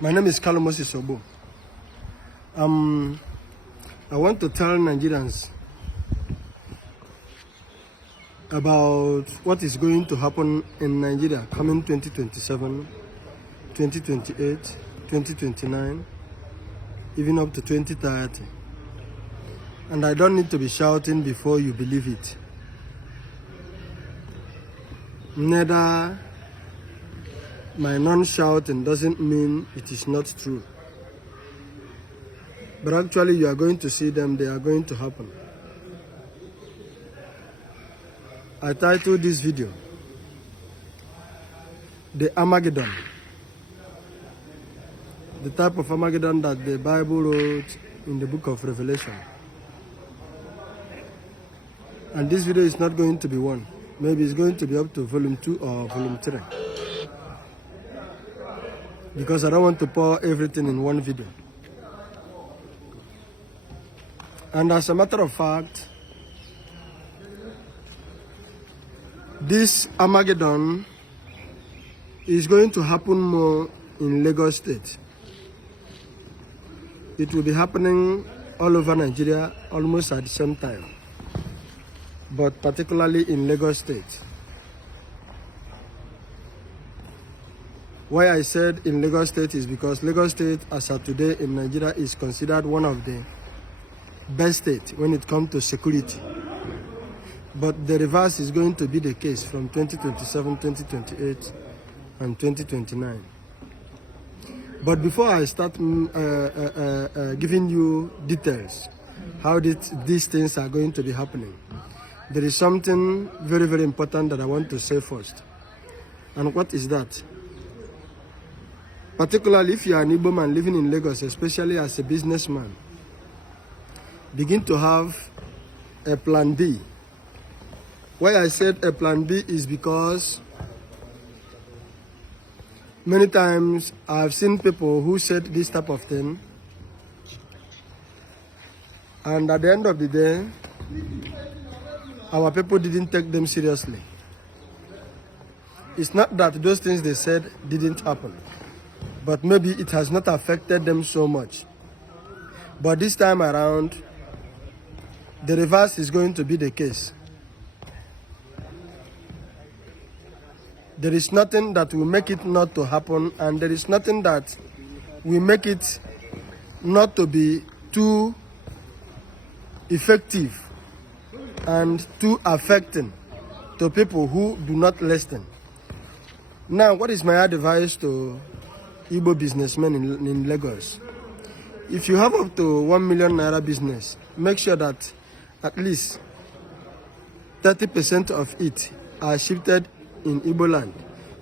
My name is Carlo Moses Obo. I want to tell Nigerians about what is going to happen in Nigeria coming 2027, 2028, 2029, even up to 2030. And I don't need to be shouting before you believe it. Neither my non-shouting doesn't mean it is not true. But actually you are going to see them, they are going to happen. I titled this video, The Armageddon. The type of Armageddon that the Bible wrote in the book of Revelation. And this video is not going to be one. Maybe it's going to be up to volume 2 or volume 3. Because I don't want to pour everything in one video. And as a matter of fact, this Armageddon is going to happen more in Lagos State. It will be happening all over Nigeria almost at the same time, but particularly in Lagos State. Why I said in Lagos State is because Lagos State, as of today in Nigeria, is considered one of the best states when it comes to security. But the reverse is going to be the case from 2027, 2028, and 2029. But before I start giving you details, how these things are going to be happening, there is something very, very important that I want to say first. And what is that? Particularly if you are an Igbo man living in Lagos, especially as a businessman, begin to have a plan B. Why I said a plan B is because many times I've seen people who said this type of thing, and at the end of the day, our people didn't take them seriously. It's not that those things they said didn't happen, but maybe it has not affected them so much. But this time around, the reverse is going to be the case. There is nothing that will make it not to happen, and there is nothing that will make it not to be too effective and too affecting to people who do not listen. Now, what is my advice to Igbo businessmen in Lagos? If you have up to 1 million naira business, make sure that at least 30% of it are shifted in Igbo land.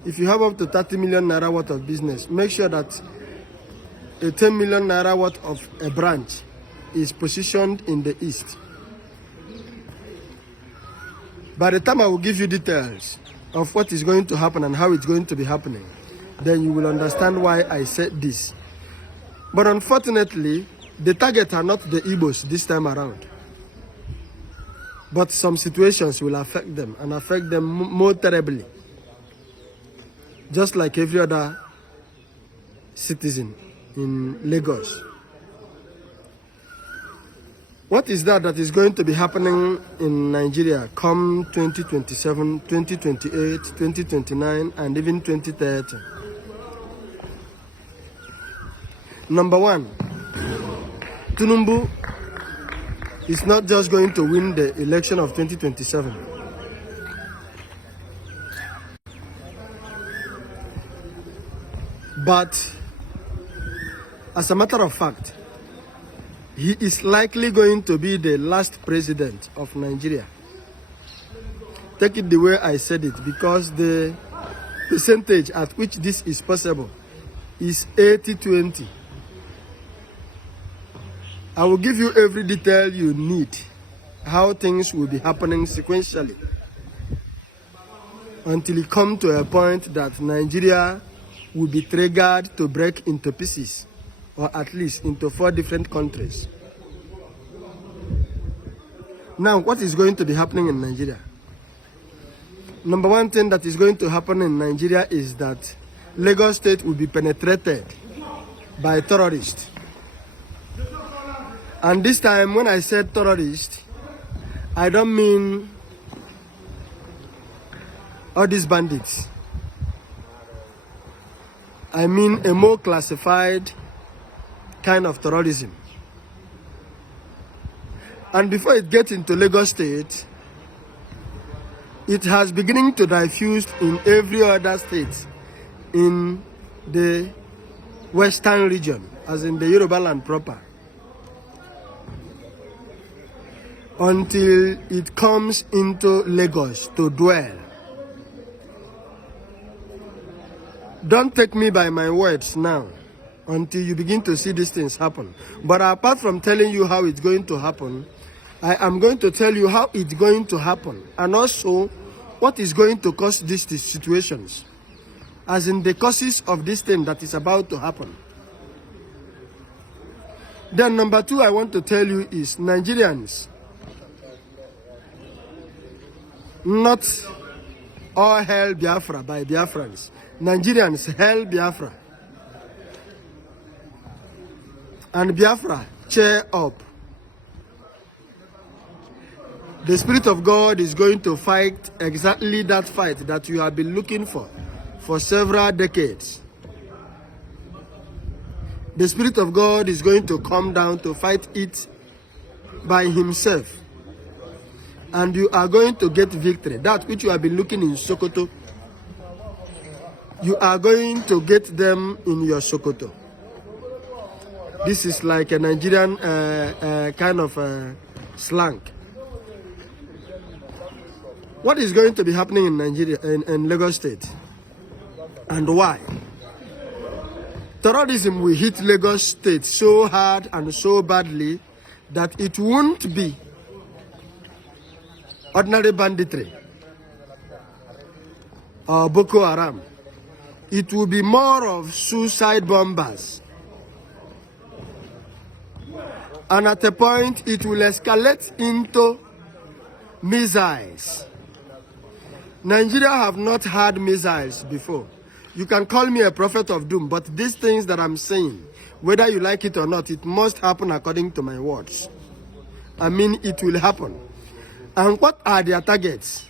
If you have up to 30 million naira worth of business, make sure that a 10 million naira worth of a branch is positioned in the east. By the time I will give you details of what is going to happen and how it's going to be happening, then you will understand why I said this. But unfortunately, the target are not the Igbos this time around. But some situations will affect them, and affect them more terribly. Just like every other citizen in Lagos. What is that is going to be happening in Nigeria come 2027, 2028, 2029, and even 2030? Number one, Tinubu is not just going to win the election of 2027. But as a matter of fact, he is likely going to be the last president of Nigeria. Take it the way I said it, because the percentage at which this is possible is 80-20. I will give you every detail you need, how things will be happening sequentially, until it comes to a point that Nigeria will be triggered to break into pieces, or at least into 4 different countries. Now, what is going to be happening in Nigeria? Number one thing that is going to happen in Nigeria is that Lagos State will be penetrated by terrorists. And this time, when I said terrorist, I don't mean all these bandits. I mean a more classified kind of terrorism. And before it gets into Lagos State, it has beginning to diffuse in every other state in the western region, as in the Yoruba land proper, until it comes into Lagos to dwell. Don't take me by my words now until you begin to see these things happen. But apart from telling you how it's going to happen, I am going to tell you how it's going to happen, and also what is going to cause these situations, as in the causes of this thing that is about to happen. Then number two I want to tell you is Nigerians, not all hail Biafra by Biafrans. Nigerians hail Biafra. And Biafra, cheer up. The Spirit of God is going to fight exactly that fight that you have been looking for several decades. The Spirit of God is going to come down to fight it by himself. And you are going to get victory. That which you have been looking in Sokoto, you are going to get them in your Sokoto. This is like a Nigerian kind of slang. What is going to be happening in Nigeria, in Lagos State, and why? Terrorism will hit Lagos State so hard and so badly that it won't be ordinary banditry or Boko Haram. It will be more of suicide bombers. And at a point, it will escalate into missiles. Nigeria have not had missiles before. You can call me a prophet of doom, but these things that I'm saying, whether you like it or not, it must happen according to my words. I mean, it will happen. And what are their targets?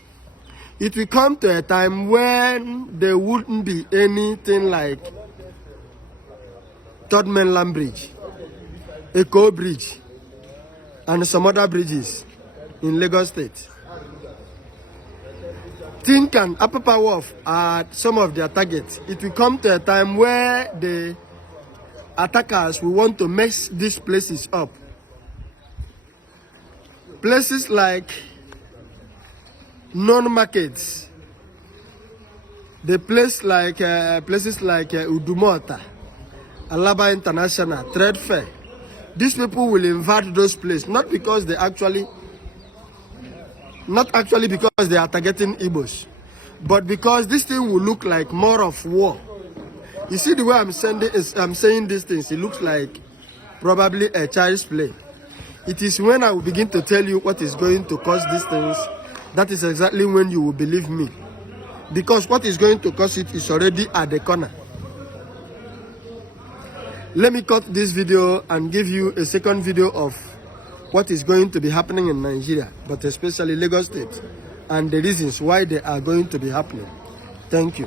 It will come to a time when there wouldn't be anything like Third Mainland Bridge, Echo Bridge, and some other bridges in Lagos State. Think and Apapa Wharf are some of their targets. It will come to a time where the attackers will want to mess these places up. Places like non-markets, the place like places like Udumota, Alaba International, Trade Fair. These people will invade those places, not because they actually because they are targeting Igbos, but because this thing will look like more of war. You see the way I'm saying these things, it looks like probably a child's play. It is when I will begin to tell you what is going to cause these things, that is exactly when you will believe me. Because what is going to cause it is already at the corner. Let me cut this video and give you a second video of what is going to be happening in Nigeria, but especially Lagos State, and the reasons why they are going to be happening. Thank you.